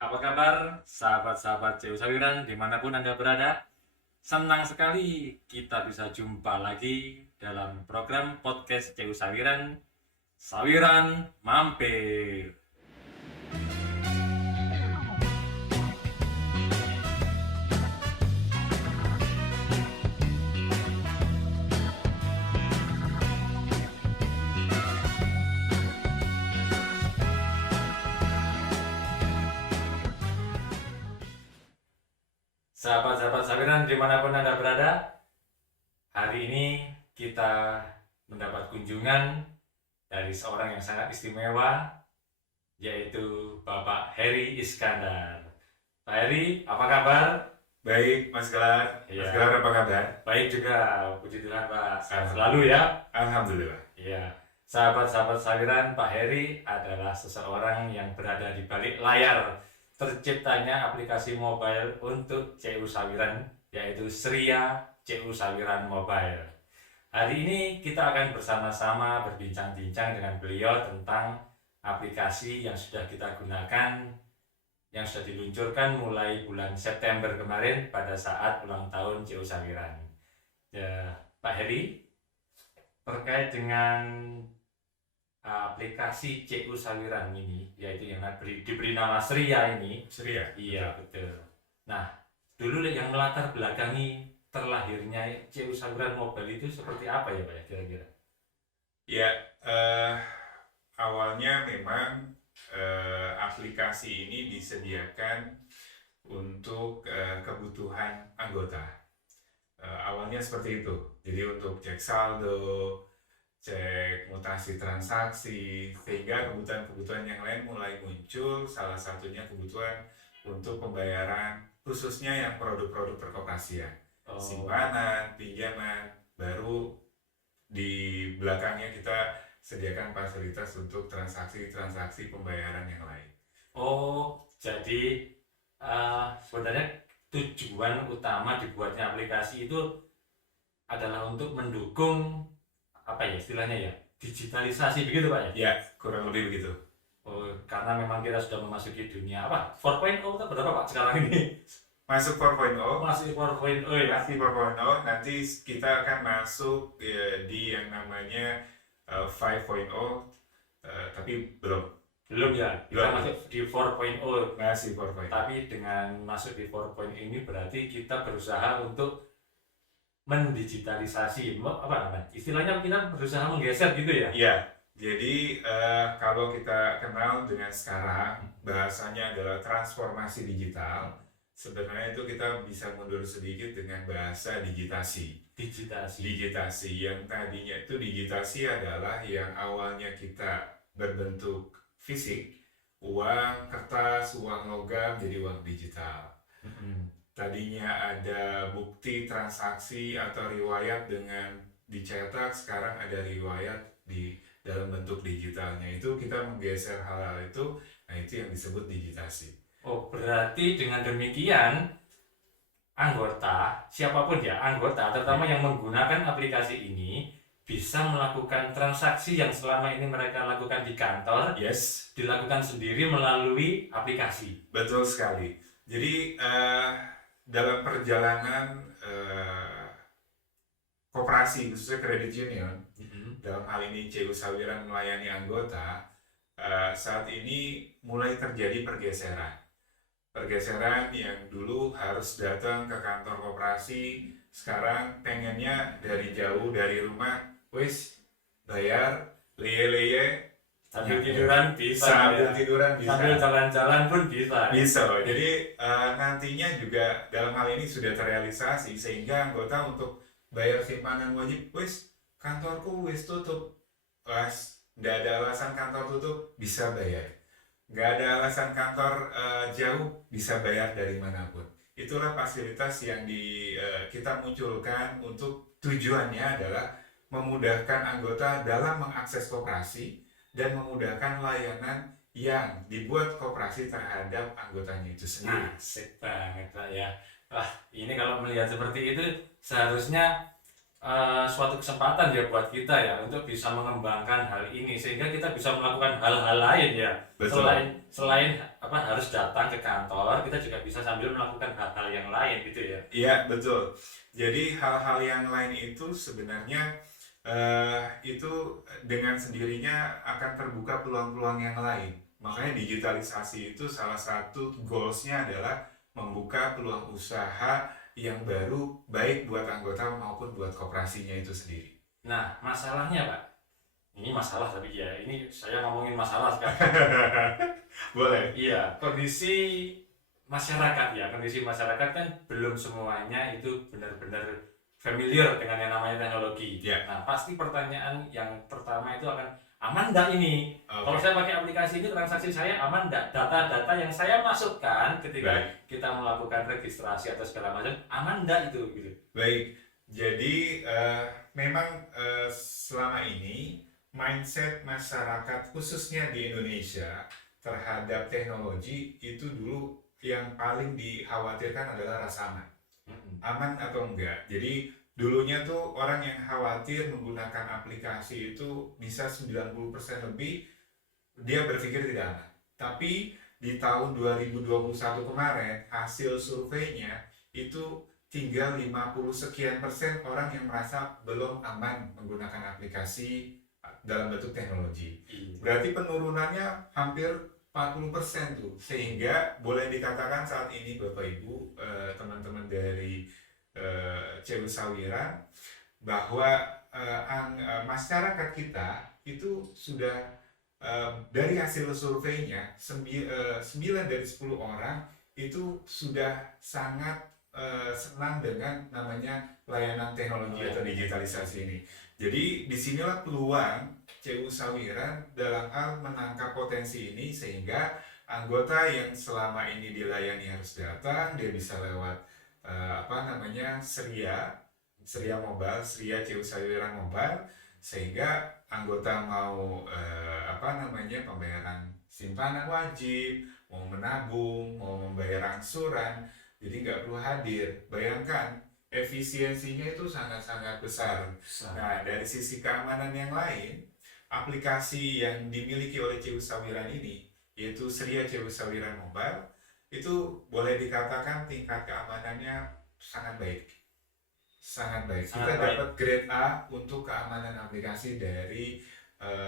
Apa kabar sahabat-sahabat CU Sawiran dimanapun Anda berada? Senang sekali kita bisa jumpa lagi dalam program podcast CU Sawiran, Sawiran Mampir. Sahabat-sahabat Sawiran dimanapun Anda berada, hari ini kita mendapat kunjungan dari seorang yang sangat istimewa, yaitu Bapak Heri Iskandar. Pak Heri, apa kabar? Baik, Mas Gelar. Iya. Mas Gelar apa kabar? Baik juga, puji Tuhan Pak. Sehat selalu ya. Alhamdulillah. Iya, sahabat-sahabat Sawiran, Pak Heri adalah seseorang yang berada di balik layar terciptanya aplikasi mobile untuk CU Sawiran, yaitu Sria CU Sawiran Mobile. Hari ini kita akan bersama-sama berbincang-bincang dengan beliau tentang aplikasi yang sudah kita gunakan, yang sudah diluncurkan mulai bulan September kemarin pada saat ulang tahun CU Sawiran. Ya, Pak Heri, terkait dengan aplikasi CU Sawiran ini, yaitu yang diberi nama Sria ini. Sria. Iya, betul. Nah, dulu yang melatar belakangi terlahirnya CU Sawiran Mobile itu seperti apa ya Pak ya kira-kira? Ya, awalnya memang aplikasi ini disediakan untuk kebutuhan anggota. Awalnya seperti itu. Jadi untuk cek saldo, cek mutasi transaksi, sehingga kebutuhan-kebutuhan yang lain mulai muncul. Salah satunya kebutuhan untuk pembayaran, khususnya yang produk-produk perkoperasian, simpanan, pinjaman. Baru di belakangnya kita sediakan fasilitas untuk transaksi-transaksi pembayaran yang lain. Oh, jadi sebenarnya tujuan utama dibuatnya aplikasi itu adalah untuk mendukung apa ya istilahnya ya, digitalisasi begitu Pak ya? Ya, kurang lebih begitu. Oh, karena memang kita sudah memasuki dunia apa? 4.0 atau berapa Pak sekarang ini? Masuk 4.0. Masih 4.0 ya? Masih 4.0, nanti kita akan masuk di yang namanya 5.0, tapi belum Ya, kita Belum. masih di 4.0. Masih 4.0. Tapi dengan masuk di 4.0 ini berarti kita berusaha untuk mendigitalisasi, apa namanya? Istilahnya kita berusaha menggeser gitu ya? Iya, jadi kalau kita kenal dengan sekarang, bahasanya adalah transformasi digital. Sebenarnya itu kita bisa mundur sedikit dengan bahasa digitasi. Digitasi yang tadinya itu digitasi adalah yang awalnya kita berbentuk fisik, uang kertas, uang logam jadi uang digital. Tadinya ada bukti transaksi atau riwayat dengan dicetak, sekarang ada riwayat di dalam bentuk digitalnya. Itu kita menggeser hal-hal itu, nah itu yang disebut digitasi. Oh, berarti dengan demikian anggota, siapapun ya anggota, terutama yang menggunakan aplikasi ini bisa melakukan transaksi yang selama ini mereka lakukan di kantor, Yes, dilakukan sendiri melalui aplikasi. betul sekali. Jadi dalam perjalanan koperasi, khususnya credit union, dalam hal ini CU Sawiran melayani anggota, saat ini mulai terjadi pergeseran yang dulu harus datang ke kantor koperasi, sekarang pengennya dari jauh, dari rumah, wis bayar leye-leye Sambil tiduran bisa, sambil ya. tiduran bisa, Sambil jalan-jalan pun bisa. bisa. Jadi nantinya juga dalam hal ini sudah terrealisasi, sehingga anggota untuk bayar simpanan wajib, wis kantorku wis tutup, nggak ada alasan kantor tutup, bisa bayar. Nggak ada alasan kantor jauh, bisa bayar dari manapun. Itulah fasilitas yang kita munculkan, untuk tujuannya adalah memudahkan anggota dalam mengakses koperasi dan memudahkan layanan yang dibuat koperasi terhadap anggotanya itu sendiri. Asik banget Pak ya. Wah, ini kalau melihat seperti itu seharusnya suatu kesempatan ya buat kita ya untuk bisa mengembangkan hal ini sehingga kita bisa melakukan hal-hal lain ya. Betul. Selain apa harus datang ke kantor, kita juga bisa sambil melakukan hal-hal yang lain gitu ya. Iya, betul. Jadi hal-hal yang lain itu sebenarnya itu dengan sendirinya akan terbuka peluang-peluang yang lain. Makanya digitalisasi itu salah satu goals-nya adalah membuka peluang usaha yang baru baik buat anggota maupun buat koperasinya itu sendiri. Nah, masalahnya Pak, ini masalah tapi ya ini saya ngomongin masalah sekarang. Boleh. Iya, kondisi masyarakat kan belum semuanya itu benar-benar familiar dengan yang namanya teknologi. Ya. Nah, pasti pertanyaan yang pertama itu akan aman nggak ini? Oke. Kalau saya pakai aplikasi ini transaksi saya aman nggak? Data-data yang saya masukkan ketika Baik. kita melakukan registrasi atau segala macam aman nggak itu gitu? Baik, jadi memang selama ini mindset masyarakat khususnya di Indonesia terhadap teknologi itu dulu yang paling dikhawatirkan adalah rasa aman. Aman atau enggak. Jadi dulunya tuh orang yang khawatir menggunakan aplikasi itu bisa 90% lebih dia berpikir tidak aman. Tapi di tahun 2021 kemarin hasil surveinya itu tinggal 50 sekian persen orang yang merasa belum aman menggunakan aplikasi dalam bentuk teknologi. Berarti penurunannya hampir 40% tuh. Sehingga boleh dikatakan saat ini Bapak Ibu, teman-teman dari CU Sawiran, bahwa masyarakat kita itu sudah dari hasil surveinya 9 dari 10 orang itu sudah sangat senang dengan namanya layanan teknologi atau digitalisasi ini. Jadi disinilah peluang CU Sawiran dalam hal menangkap potensi ini sehingga anggota yang selama ini dilayani harus datang, dia bisa lewat Seria Mobile, Seria CU Sawiran Mobile, sehingga anggota mau pembayaran simpanan wajib, mau menabung, mau membayar angsuran, jadi nggak perlu hadir. Bayangkan efisiensinya itu sangat-sangat besar. Nah, dari sisi keamanan yang lain, aplikasi yang dimiliki oleh CU Sawiran ini, yaitu Seria CU Sawiran Mobile, itu boleh dikatakan tingkat keamanannya sangat baik. Sangat baik. Kita dapat grade A untuk keamanan aplikasi dari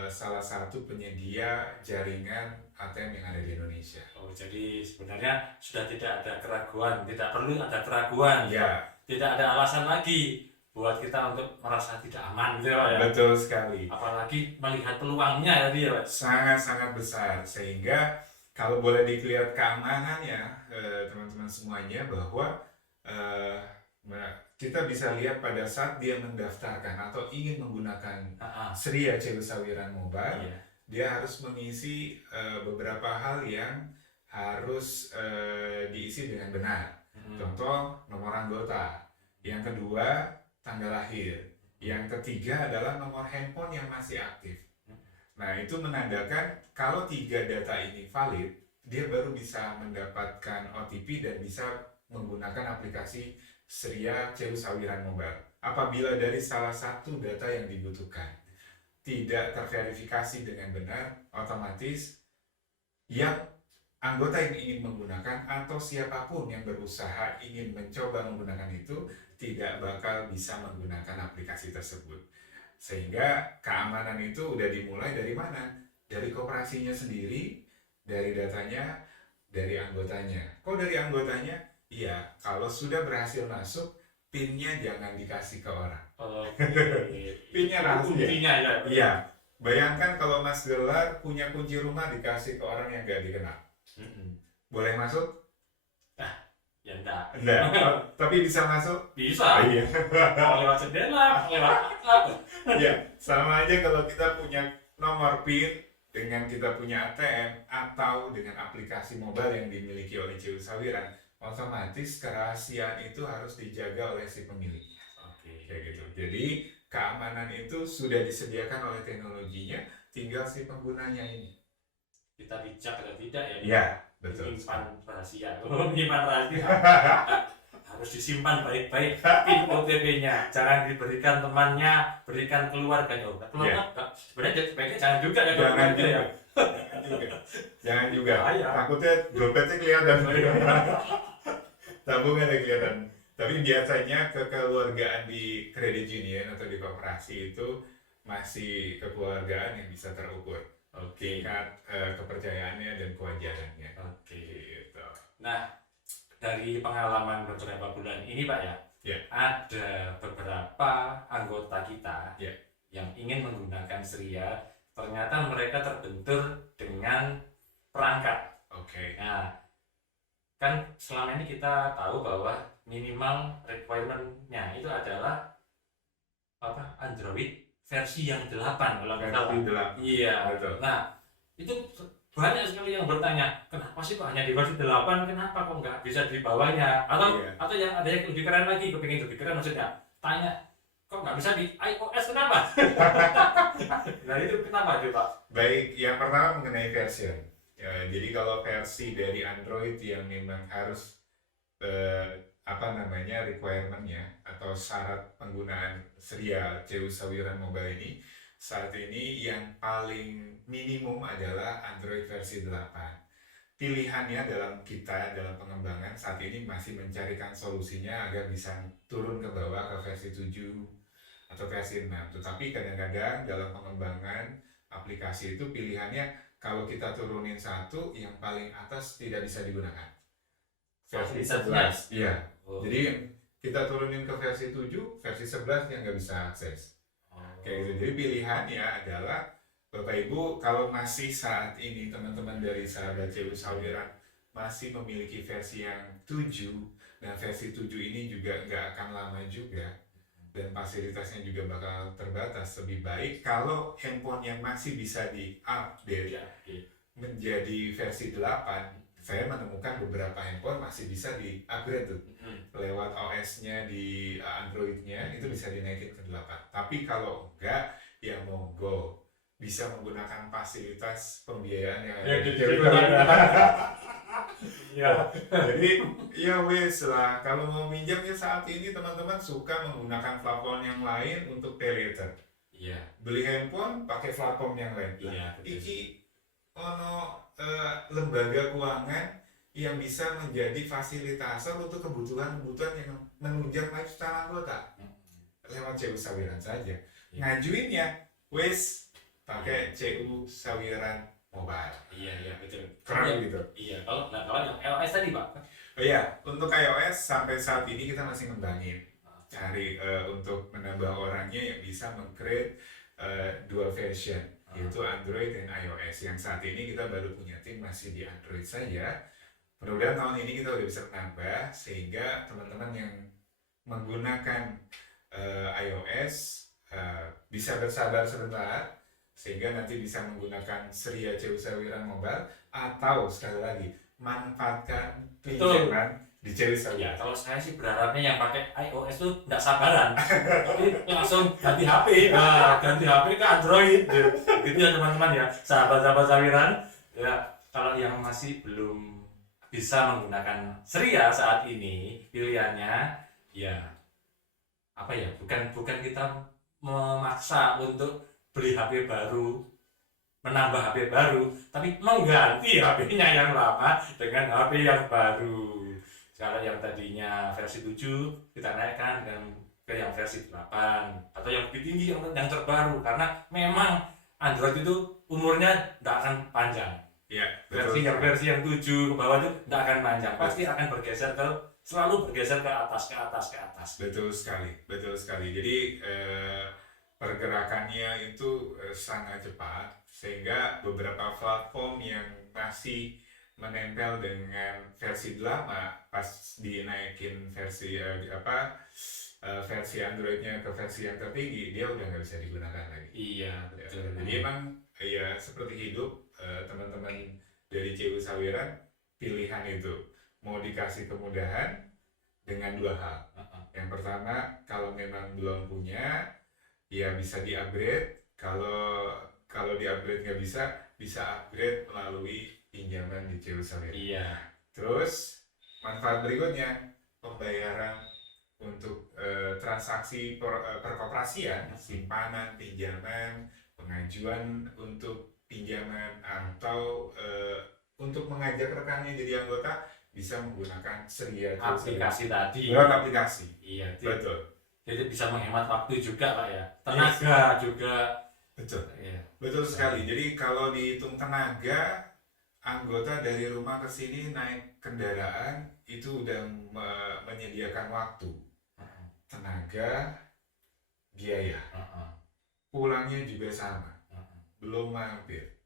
salah satu penyedia jaringan ATM yang ada di Indonesia. Oh, jadi sebenarnya sudah tidak ada keraguan, tidak perlu ada keraguan. Ya. Tidak ada alasan lagi buat kita untuk merasa tidak aman gitu ya. Betul sekali. Apalagi melihat peluangnya tadi ya, Pak. Sangat-sangat besar, sehingga kalau boleh dilihat keamanannya teman-teman semuanya, bahwa kita bisa lihat pada saat dia mendaftarkan atau ingin menggunakan Seria CU Sawiran Mobile, dia harus mengisi beberapa hal yang harus diisi dengan benar. Contoh, nomor anggota. Yang kedua, tanggal lahir. Yang ketiga adalah nomor handphone yang masih aktif. Nah, itu menandakan kalau 3 data ini valid, dia baru bisa mendapatkan OTP dan bisa menggunakan aplikasi Seria CU Sawiran Mobile. Apabila dari salah satu data yang dibutuhkan tidak terverifikasi dengan benar, otomatis yang anggota yang ingin menggunakan atau siapapun yang berusaha ingin mencoba menggunakan itu tidak bakal bisa menggunakan aplikasi tersebut. Sehingga keamanan itu udah dimulai dari mana? Dari koperasinya sendiri, dari datanya, dari anggotanya. Kok dari anggotanya? Iya, kalau sudah berhasil masuk, PIN-nya jangan dikasih ke orang. PIN-nya rahasia. Ya. Iya, bayangkan kalau Mas Gelar punya kunci rumah dikasih ke orang yang gak dikenal. Boleh masuk? Ya enggak. Tapi bisa masuk? Bisa. Iya. Mau lewat jendela, lewat apa? Ya, sama aja kalau kita punya nomor PIN dengan kita punya ATM atau dengan aplikasi mobile yang dimiliki oleh CU Sawiran, otomatis kerahasiaan itu harus dijaga oleh si pemiliknya. Oke. Kayak gitu. Jadi keamanan itu sudah disediakan oleh teknologinya, tinggal si penggunanya ini. Kita bijak atau tidak ya? Ya, betul. Menyimpan rahasia. Menyimpan rahasia. harus disimpan baik-baik PIN OTP-nya, jangan diberikan temannya, berikan keluarganya. Keluarga sebenarnya sebaiknya jangan juga ya. Jangan juga. Jangan juga. Takutnya dompetnya kelihatan. Tabungannya kelihatan. Tapi biasanya kekeluargaan di kredit union atau di koperasi itu masih kekeluargaan yang bisa terukur. Tingkat kepercayaannya dan kewajarannya. Gitu. Nah, dari pengalaman beberapa bulan ini Pak ya, ada beberapa anggota kita yang ingin menggunakan Sria, ternyata mereka terbentur dengan perangkat. Nah, kan selama ini kita tahu bahwa minimal requirement-nya itu adalah Android versi yang 8 kalau nggak salah. Iya. Betul. Nah, itu banyak sekali yang bertanya, kenapa sih kok hanya di versi 8, kenapa kok nggak bisa di bawahnya? Atau yang ada yang lebih keren lagi, kepingin lebih keren maksudnya, tanya, kok nggak bisa di iOS, kenapa? Nah itu kenapa coba? Baik, yang pertama mengenai version. Jadi kalau versi dari Android yang memang harus requirement-nya atau syarat penggunaan Sria CU Sawiran Mobile ini saat ini yang paling minimum adalah Android versi 8. Pilihannya dalam pengembangan saat ini masih mencarikan solusinya agar bisa turun ke bawah ke versi 7 atau versi 6. Tetapi kadang-kadang dalam pengembangan aplikasi itu pilihannya kalau kita turunin satu, yang paling atas tidak bisa digunakan. Versi 11. Iya. Jadi kita turunin ke versi 7, versi 11 yang nggak bisa akses. Kayak gitu. Jadi pilihannya adalah Bapak Ibu, kalau masih saat ini teman-teman dari sahabat CU Sawiran masih memiliki versi yang 7, dan versi 7 ini juga nggak akan lama juga dan fasilitasnya juga bakal terbatas. Lebih baik kalau handphone yang masih bisa di-update menjadi versi 8, saya menemukan beberapa handphone masih bisa di-upgrade tuh. Lewat OS-nya di Android-nya itu bisa dinaikin ke 8. Tapi kalau enggak, ya monggo bisa menggunakan fasilitas pembiayaan yang ada di Jadi ya wes lah, kalau mau minjam ya saat ini teman-teman suka menggunakan platform yang lain untuk pay later. Beli handphone pakai platform yang lain. Iki lembaga keuangan yang bisa menjadi fasilitator untuk kebutuhan-kebutuhan yang menunjang lifestyle anggota lewat CU Sawiran saja. Ngajuinnya wes pakai CU Sawiran Mobile. Iya betul. Keren gitu. Iya. Kalau yang iOS tadi Pak? Oh iya, untuk iOS sampai saat ini kita masih ngembangin, cari untuk menambah orangnya yang bisa meng-create dua version, yaitu Android dan iOS. Yang saat ini kita baru punya tim masih di Android saja. Mudah-mudahan tahun ini kita udah bisa menambah sehingga teman-teman yang menggunakan iOS bisa bersabar sebentar sehingga nanti bisa menggunakan Sria CU Sawiran Mobile, atau sekali lagi manfaatkan pinjaman di CU Sawiran. Kalau saya sih berharapnya yang pakai iOS itu nggak sabaran, tapi langsung ganti HP, ganti HP ke Android, gitu ya teman-teman ya, sahabat-sahabat Sawiran. Ya kalau yang masih belum bisa menggunakan Sria saat ini, pilihannya bukan kita memaksa untuk beli HP baru, menambah HP baru, tapi mengganti HP-nya yang lama dengan HP yang baru. Kalau yang tadinya versi 7 kita naikkan ke yang versi 8 atau yang lebih tinggi, yang terbaru, karena memang Android itu umurnya tidak akan panjang. Versi yang 7 ke bawah itu tidak akan panjang, pasti akan selalu bergeser ke atas. Betul sekali. Jadi pergerakannya itu sangat cepat sehingga beberapa platform yang masih menempel dengan versi lama pas dinaikin versi Androidnya ke versi yang tertinggi, dia udah nggak bisa digunakan lagi. Iya betul. Jadi emang seperti hidup, teman-teman dari CU Sawiran pilihan itu mau dikasih kemudahan dengan dua hal. Yang pertama, kalau memang belum punya, ya bisa di-upgrade. Kalau di-upgrade nggak bisa upgrade melalui pinjaman di CU Sawiran. Iya. Terus manfaat berikutnya, pembayaran untuk transaksi perkoperasian, simpanan, pinjaman, pengajuan untuk pinjaman, atau untuk mengajak rekannya jadi anggota bisa menggunakan Seria Aplikasi tadi. lewat aplikasi. Iya, Betul. jadi bisa menghemat waktu juga Pak ya. Tenaga juga. Betul. Iya. Betul sekali. Jadi kalau dihitung tenaga, anggota dari rumah ke sini naik kendaraan itu udah menyediakan waktu, tenaga, biaya. Pulangnya juga sama, belum mampir.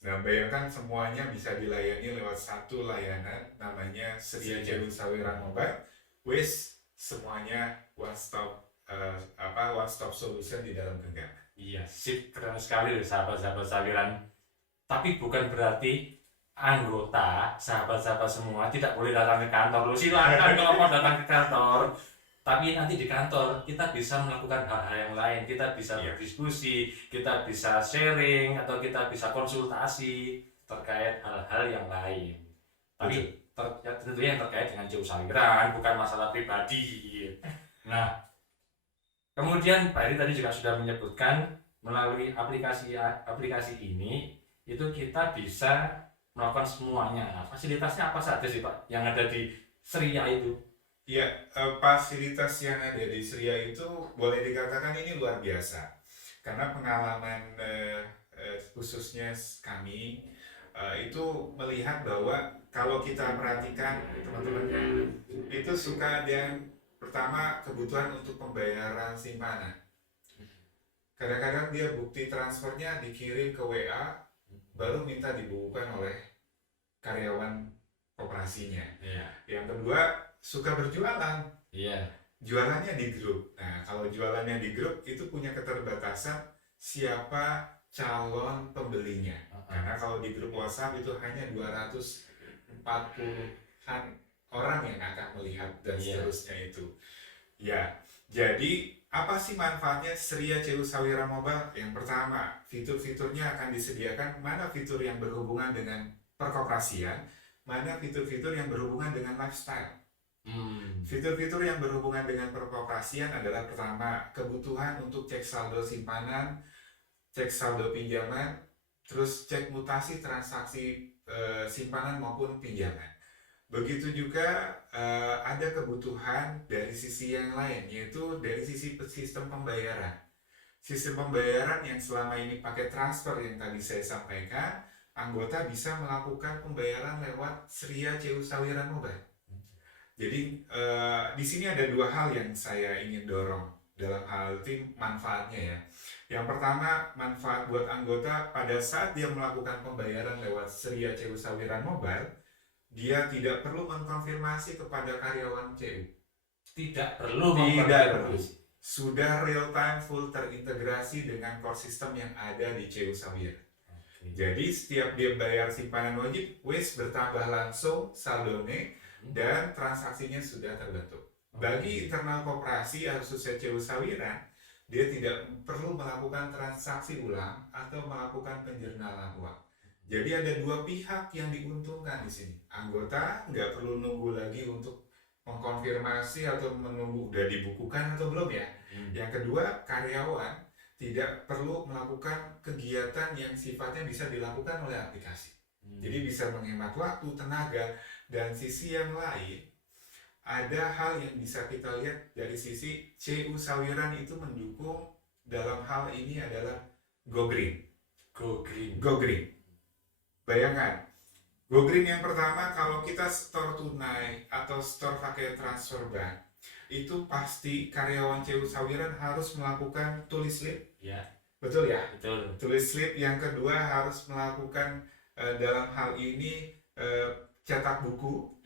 Nah, bayangkan semuanya bisa dilayani lewat satu layanan namanya Seria CU Sawiran Mobile. Wis semuanya one stop solution di dalam genggaman. Iya, sip, keren sekali loh sahabat-sahabat Sawiran. Tapi bukan berarti anggota, sahabat-sahabat semua tidak boleh datang ke kantor. Loh, silakan kalau mau datang ke kantor. Tapi nanti di kantor kita bisa melakukan hal-hal yang lain. Kita bisa berdiskusi, kita bisa sharing, atau kita bisa konsultasi terkait hal-hal yang lain. Tapi tentunya yang terkait dengan CU Sawiran, bukan masalah pribadi. Nah, kemudian Pak Heri tadi juga sudah menyebutkan melalui aplikasi ini itu kita bisa melakukan semuanya. Nah, fasilitasnya apa saja sih Pak yang ada di Seria itu? Ya, fasilitas yang ada di Seria itu boleh dikatakan ini luar biasa. Karena pengalaman khususnya kami itu melihat bahwa kalau kita perhatikan teman-teman itu suka ada pertama kebutuhan untuk pembayaran simpanan. Kadang-kadang dia bukti transfernya dikirim ke WA baru minta dibukukan oleh karyawan koperasinya. Yang kedua suka berjualan. Jualannya di grup. Nah, kalau jualannya di grup itu punya keterbatasan siapa calon pembelinya. Karena kalau di grup WhatsApp itu hanya 240-an orang yang akan melihat dan seterusnya itu. Ya, jadi apa sih manfaatnya Seria CU Sawiran Mobile? Yang pertama, fitur-fiturnya akan disediakan. Mana fitur yang berhubungan dengan perkoperasian, mana fitur-fitur yang berhubungan dengan lifestyle. Fitur-fitur yang berhubungan dengan perkoperasian adalah pertama, kebutuhan untuk cek saldo simpanan, cek saldo pinjaman, terus cek mutasi transaksi simpanan maupun pinjaman. Begitu juga ada kebutuhan dari sisi yang lain, yaitu dari sisi sistem pembayaran. Sistem pembayaran yang selama ini pakai transfer yang tadi saya sampaikan, anggota bisa melakukan pembayaran lewat Seria CU Sawiran Mobile. Jadi di sini ada dua hal yang saya ingin dorong dalam hal tim manfaatnya ya. Yang pertama, manfaat buat anggota pada saat dia melakukan pembayaran lewat Seria CU Sawiran Mobile, dia tidak perlu mengkonfirmasi kepada karyawan CU. Tidak perlu. Sudah real time full terintegrasi dengan core system yang ada di CU Sawiran. Jadi setiap dia bayar simpanan wajib, wis bertambah langsung saldonya dan transaksinya sudah terbentuk. Bagi internal koperasi khususnya CU Sawiran, dia tidak perlu melakukan transaksi ulang atau melakukan penjernalan uang. Jadi ada dua pihak yang diuntungkan di sini. Anggota nggak perlu nunggu lagi untuk mengkonfirmasi atau menunggu udah dibukukan atau belum ya. Yang kedua, karyawan tidak perlu melakukan kegiatan yang sifatnya bisa dilakukan oleh aplikasi. Jadi bisa menghemat waktu, tenaga, dan sisi yang lain ada hal yang bisa kita lihat dari sisi CU Sawiran itu mendukung dalam hal ini adalah Go Green. Bayangkan, Go Green yang pertama kalau kita store tunai atau store pakai transfer bank, itu pasti karyawan CU Sawiran harus melakukan tulis slip. Betul ya? Betul. Tulis slip. Yang kedua harus melakukan dalam hal ini cetak buku.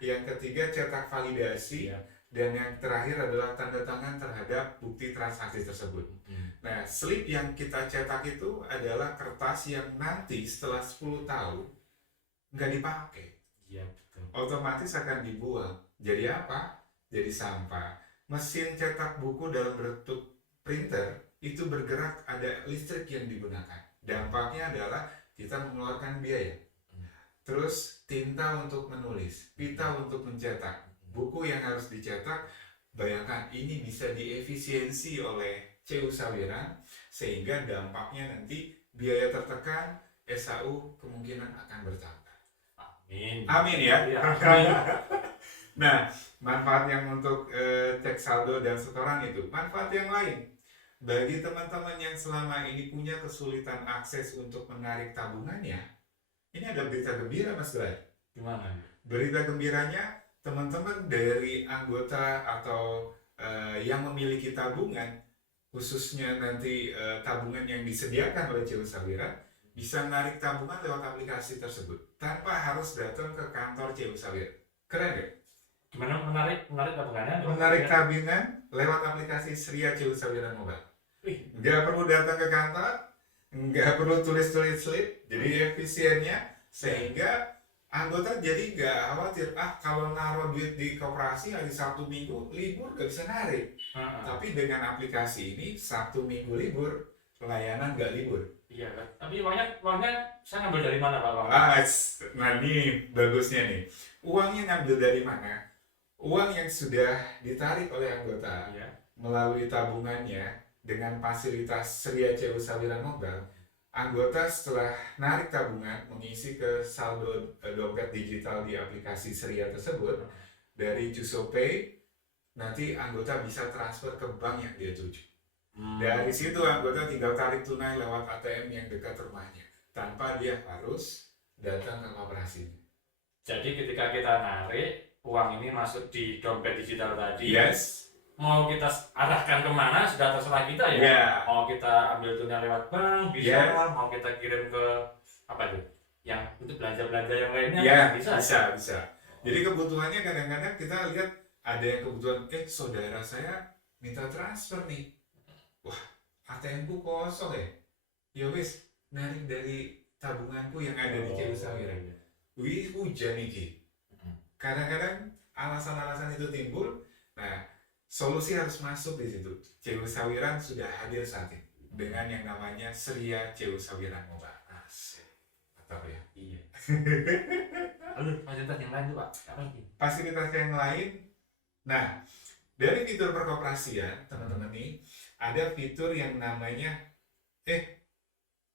Yang ketiga cetak validasi. Dan yang terakhir adalah tanda tangan terhadap bukti transaksi tersebut. Nah, slip yang kita cetak itu adalah kertas yang nanti setelah 10 tahun nggak dipakai. Betul. Otomatis akan dibuang. Jadi apa? Jadi sampah. Mesin cetak buku dalam bentuk printer itu bergerak, ada listrik yang digunakan. Dampaknya adalah kita mengeluarkan biaya. Terus tinta untuk menulis, pita untuk mencetak. buku yang harus dicetak, bayangkan ini bisa diefisiensi oleh CU Sawiran, sehingga dampaknya nanti biaya tertekan SAU kemungkinan akan bertambah. Amin. Amin ya. Iya, amin. Nah, manfaat yang untuk cek saldo dan setoran itu. Manfaat yang lain, bagi teman-teman yang selama ini punya kesulitan akses untuk menarik tabungannya, ini ada berita gembira Mas Glenn. Gimana? Berita gembiranya, teman-teman dari anggota atau yang memiliki tabungan, khususnya nanti tabungan yang disediakan oleh CU Sawiran, bisa menarik tabungan lewat aplikasi tersebut tanpa harus datang ke kantor CU Sawiran. Keren ya? Gimana menarik tabungannya? Menarik tabungan lewat aplikasi Sria CU Sawiran Mobile. Nggak perlu datang ke kantor, nggak perlu tulis-tulis slip, jadi efisiennya sehingga anggota jadi nggak khawatir, kalau naruh duit di koperasi hari Sabtu Minggu libur nggak bisa narik. Tapi dengan aplikasi ini Sabtu Minggu libur, pelayanan nggak libur. Iya kan. Tapi uangnya saya ngambil dari mana Pak? Nah ini bagusnya nih. Uangnya ngambil dari mana? Uang yang sudah ditarik oleh anggota melalui tabungannya dengan fasilitas Sria CU Sawiran Mobile, anggota setelah narik tabungan mengisi ke saldo dompet digital di aplikasi Sria tersebut dari Jusopay, nanti anggota bisa transfer ke bank yang dia tuju. Dari situ anggota tinggal tarik tunai lewat ATM yang dekat rumahnya tanpa dia harus datang ke koperasi. Jadi ketika kita narik uang ini masuk di dompet digital tadi, mau kita arahkan kemana sudah terserah kita ya. Mau kita ambil tunai lewat bank bisa, mau kita kirim ke apa itu yang untuk belanja yang lainnya bisa. Jadi kebutuhannya kadang-kadang kita lihat ada yang kebutuhan saudara saya minta transfer nih, wah ATM-ku kosong ya wis narik dari tabunganku yang ada di CU Sawiran. Wih hujan nih. Kadang-kadang alasan-alasan itu timbul. Nah, solusi harus masuk di situ. CU Sawiran sudah hadir saat ini dengan yang namanya Sria CU Sawiran Mobile. Mantap ya? Iya. Lalu fasilitas yang lain tuh Pak, apa lagi? Fasilitas yang lain, nah dari fitur perkoperasian teman-teman nih, ada fitur yang namanya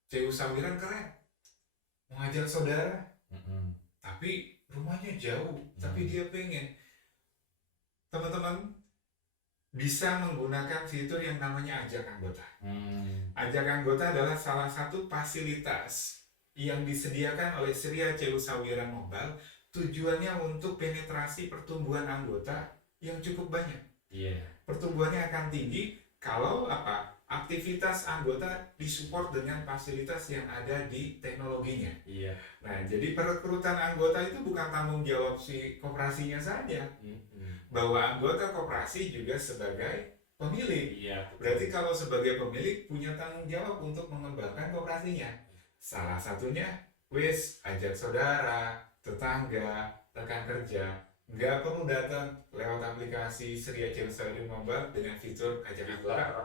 CU Sawiran keren, mengajak saudara, tapi rumahnya jauh, tapi dia pengen. Teman-teman bisa menggunakan fitur yang namanya ajak anggota. Ajak anggota adalah salah satu fasilitas yang disediakan oleh Sria CU Sawiran Mobile, tujuannya untuk penetrasi pertumbuhan anggota yang cukup banyak. Pertumbuhannya akan tinggi kalau aktivitas anggota disupport dengan fasilitas yang ada di teknologinya. Nah, jadi perekrutan anggota itu bukan tanggung jawab si koperasinya saja, bahwa anggota koperasi juga sebagai pemilik. Berarti kalau sebagai pemilik punya tanggung jawab untuk mengembangkan koperasinya. Salah satunya ajak saudara, tetangga, rekan kerja. Nggak perlu datang lewat aplikasi Sria CU Sawiran Mobile dengan fitur ajak anggota,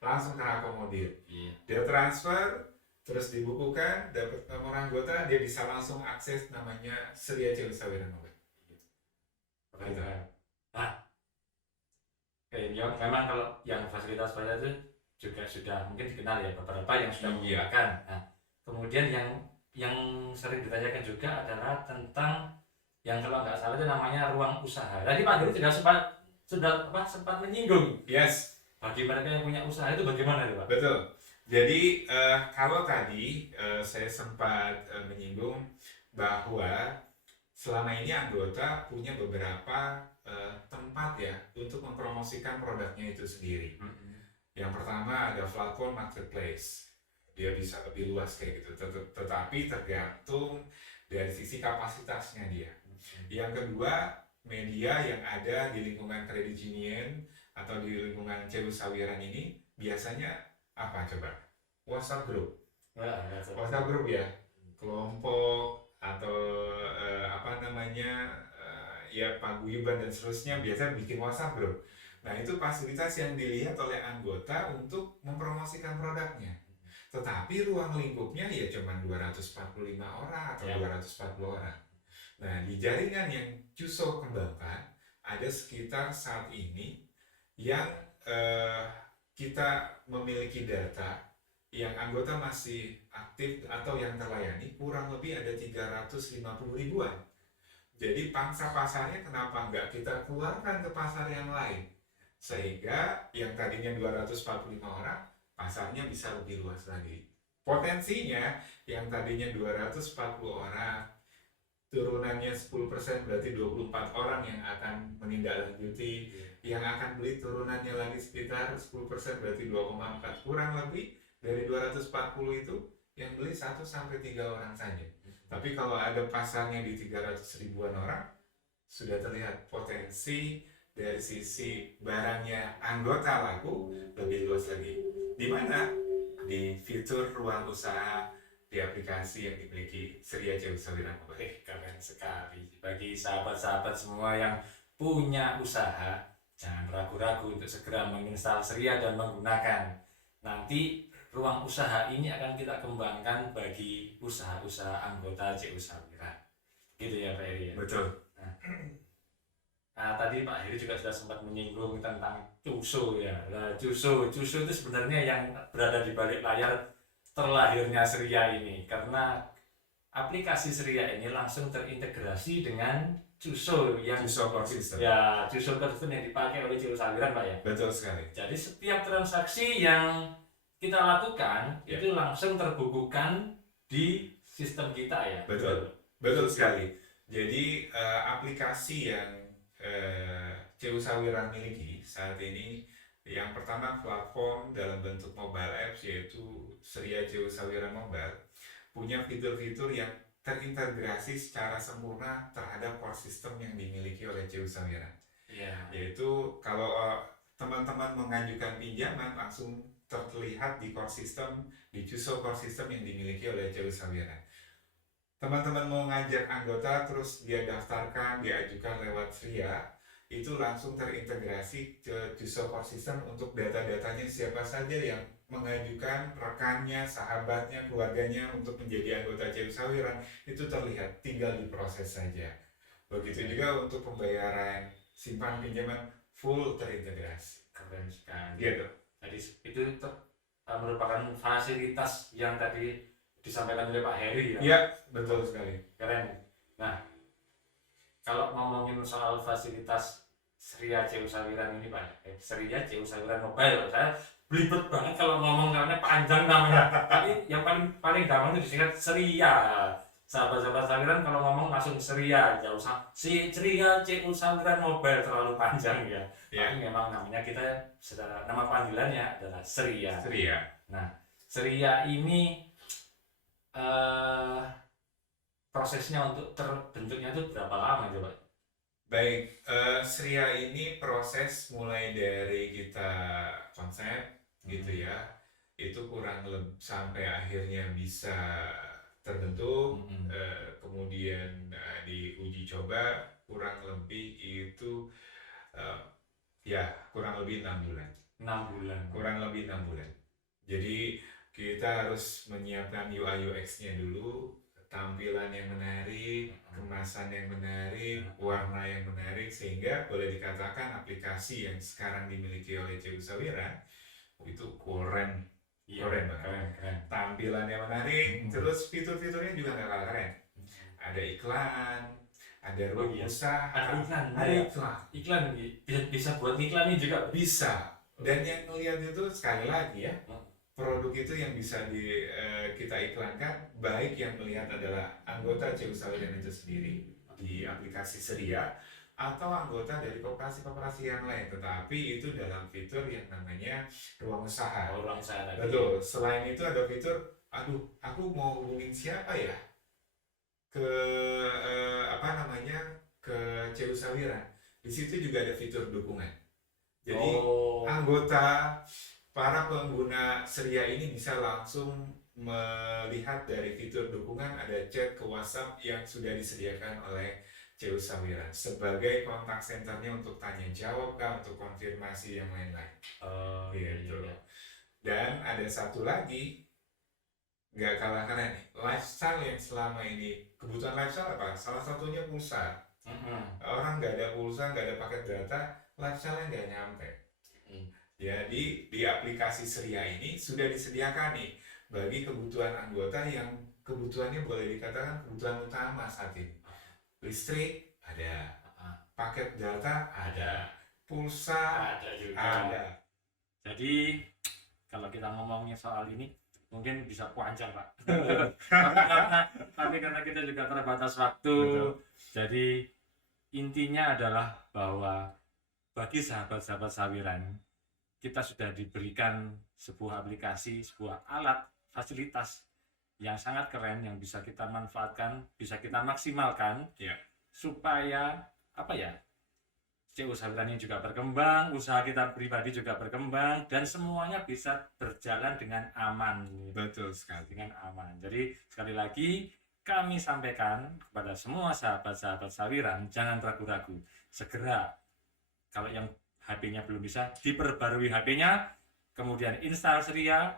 langsung terakomodir. Dia transfer, terus dibukukan, dapat nomor anggota, dia bisa langsung akses namanya Sria CU Sawiran Mobile. Memang kalau yang fasilitas itu juga sudah mungkin dikenal ya, beberapa yang sudah menggunakan. Nah, kemudian yang sering ditanyakan juga adalah tentang yang kalau nggak salah itu namanya ruang usaha. Tadi Pak Guru sudah sempat menyinggung. Bagi mereka yang punya usaha itu bagaimana Pak? Betul. Jadi kalau tadi saya sempat menyinggung bahwa selama ini anggota punya beberapa tempat ya untuk mempromosikan produknya itu sendiri. Yang pertama ada platform marketplace. Dia bisa lebih luas kayak gitu, tetapi tergantung dari sisi kapasitasnya dia. Yang kedua, media yang ada di lingkungan kredit union atau di lingkungan CU Sawiran ini biasanya apa coba? WhatsApp group. WhatsApp group ya, kelompok atau ya paguyuban dan seterusnya biasa bikin WhatsApp group. Nah itu fasilitas yang dilihat oleh anggota untuk mempromosikan produknya. Tetapi ruang lingkupnya ya cuma 245 orang atau 240 orang. Nah di jaringan yang Cuso kembangkan ada sekitar saat ini yang kita memiliki data yang anggota masih aktif atau yang terlayani kurang lebih ada 350 ribuan. Jadi pangsa pasarnya kenapa nggak kita keluarkan ke pasar yang lain? Sehingga yang tadinya 245 orang, pasarnya bisa lebih luas lagi. Potensinya yang tadinya 240 orang, turunannya 10% berarti 24 orang yang akan menindaklanjuti, yang akan beli turunannya lagi sekitar 10% berarti 2,4, kurang lebih dari 240 itu yang beli 1 sampai 3 orang saja. Tapi kalau ada pasarnya di 300 ribuan orang, sudah terlihat potensi dari sisi barangnya anggota laku lebih luas lagi. Di mana? Di fitur ruang usaha di aplikasi yang dimiliki Seria C Usawiran Mobile. Keren sekali. Bagi sahabat-sahabat semua yang punya usaha, jangan ragu-ragu untuk segera menginstal Seria dan menggunakan. Nanti ruang usaha ini akan kita kembangkan bagi usaha-usaha anggota C Usawiran. Gitu ya Pak Heri ya? Betul. Nah, tadi Pak Heri juga sudah sempat menyinggung tentang Cuso ya. Nah, Cuso itu sebenarnya yang berada di balik layar terlahirnya Seria ini, karena aplikasi Seria ini langsung terintegrasi dengan Cuso yang Cuso Core System. Ya, Cuso Core System yang dipakai oleh C Usawiran Pak ya. Betul sekali. Jadi setiap transaksi yang kita lakukan itu langsung terbukukan di sistem kita ya. Betul sekali. Jadi aplikasi yang C Usawiran miliki saat ini, yang pertama platform dalam bentuk mobile apps yaitu Seria C Usawiran Mobile, punya fitur-fitur yang terintegrasi secara sempurna terhadap core system yang dimiliki oleh C Usawiran. Yaitu kalau teman-teman mengajukan pinjaman langsung terlihat di core system, di Cuso core system yang dimiliki oleh C Usawiran. Teman-teman mau ngajak anggota terus dia daftarkan, diajukan lewat Seria, itu langsung terintegrasi ke Cuso core system untuk data-datanya siapa saja yang mengajukan, rekannya, sahabatnya, keluarganya untuk menjadi anggota C Usawiran, itu terlihat, tinggal diproses saja. Begitu juga untuk pembayaran simpan pinjaman, full terintegrasi. Keren sekali. Gitu. Jadi itu merupakan fasilitas yang tadi disampaikan oleh Pak Heri ya. Iya, betul sekali. Keren. Nah, kalau ngomongin soal fasilitas Seria C Usawiran ini Pak, Seria C Usawiran Mobile, saya belibet banget kalau ngomong karena panjang namanya. Tapi yang paling gampang itu disingkat Seria. Sahabat-sahabat Usawiran kalau ngomong langsung Seria, jauh Seria C Usawiran Mobile, terlalu panjang ya. Tapi memang namanya kita secara nama panggilannya adalah Seria. Nah, Seria ini prosesnya untuk terbentuknya itu berapa lama coba? Baik, Seria ini proses mulai dari kita konsep gitu ya, itu kurang lebih sampai akhirnya bisa terbentuk, kemudian diuji coba kurang lebih itu kurang lebih 6 bulan. 6 bulan. Kurang lebih 6 bulan. Jadi kita harus menyiapkan UI UX-nya dulu, tampilan yang menarik, kemasan yang menarik, warna yang menarik, sehingga boleh dikatakan aplikasi yang sekarang dimiliki oleh C Usawiran itu keren banget. Keren. Tampilannya menarik, terus fitur-fiturnya juga nggak kalah keren. Ada iklan, ada ruang usaha, ada iklan bisa buat iklan ini juga bisa. Dan yang melihat itu sekali lagi ya, produk itu yang bisa kita iklankan, baik yang melihat adalah anggota C Usawiran itu sendiri di aplikasi Seria atau anggota dari koperasi-koperasi yang lain, tetapi itu dalam fitur yang namanya ruang usaha. Ruang usaha tadi. Betul. Selain itu ada fitur, aku mau hubungin siapa ya ke ke C Usawiran. Di situ juga ada fitur dukungan. Jadi anggota, para pengguna Seria ini bisa langsung melihat dari fitur dukungan, ada chat ke WhatsApp yang sudah disediakan oleh C Usawiran sebagai kontak centernya untuk tanya jawab untuk konfirmasi yang lain-lain. Gitu. Iya. Dan ada satu lagi, nggak kalah keren nih, lifestyle yang selama ini kebutuhan lifestyle apa? Salah satunya pulsa. Mm-mm. Orang nggak ada pulsa, nggak ada paket data, lifestyle-nya nggak nyampe. Jadi di aplikasi Seria ini sudah disediakan nih bagi kebutuhan anggota yang kebutuhannya boleh dikatakan kebutuhan utama saat ini. Listrik ada, paket data ada, pulsa Ada juga. ada. Jadi kalau kita ngomongin soal ini mungkin bisa panjang Pak. Betul. Tapi karena kita juga terbatas waktu, Betul. jadi intinya adalah bahwa bagi sahabat-sahabat sawiran, kita sudah diberikan sebuah aplikasi, sebuah alat, fasilitas yang sangat keren yang bisa kita manfaatkan, bisa kita maksimalkan, Ya. supaya apa ya? CU Sawiran ini juga berkembang, usaha kita pribadi juga berkembang, dan semuanya bisa berjalan dengan aman. Betul sekali. Dengan aman. Jadi sekali lagi kami sampaikan kepada semua sahabat-sahabat sawiran, jangan ragu-ragu. Segera kalau yang HP-nya belum bisa, diperbarui HP-nya, kemudian install Seria,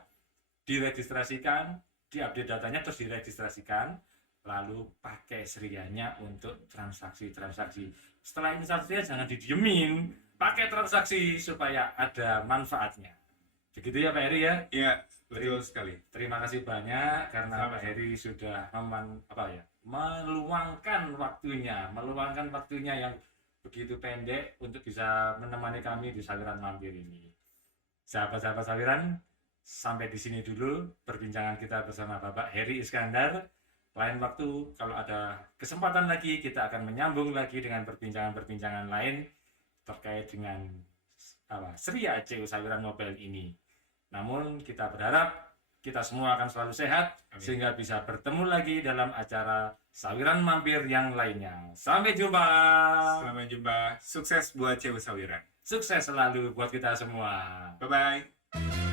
diregistrasikan, diupdate datanya terus diregistrasikan, lalu pakai Serianya untuk transaksi-transaksi. Setelah install Seria jangan didiemin, pakai transaksi supaya ada manfaatnya. Begitu ya Pak Heri ya. Iya, betul sekali. Terima kasih banyak karena Sama-sama. Pak Heri sudah meluangkan waktunya yang begitu pendek untuk bisa menemani kami di Sawiran Mampir ini. Sahabat-sahabat Sawiran, sampai di sini dulu perbincangan kita bersama Bapak Heri Iskandar. Lain waktu kalau ada kesempatan lagi kita akan menyambung lagi dengan perbincangan-perbincangan lain terkait dengan Seria CU Sawiran Mobile ini. Namun kita berharap kita semua akan selalu sehat. Amin. Sehingga bisa bertemu lagi dalam acara Sawiran Mampir yang lainnya. Sampai jumpa. Sampai jumpa. Sukses buat CU Sawiran. Sukses selalu buat kita semua. Bye-bye.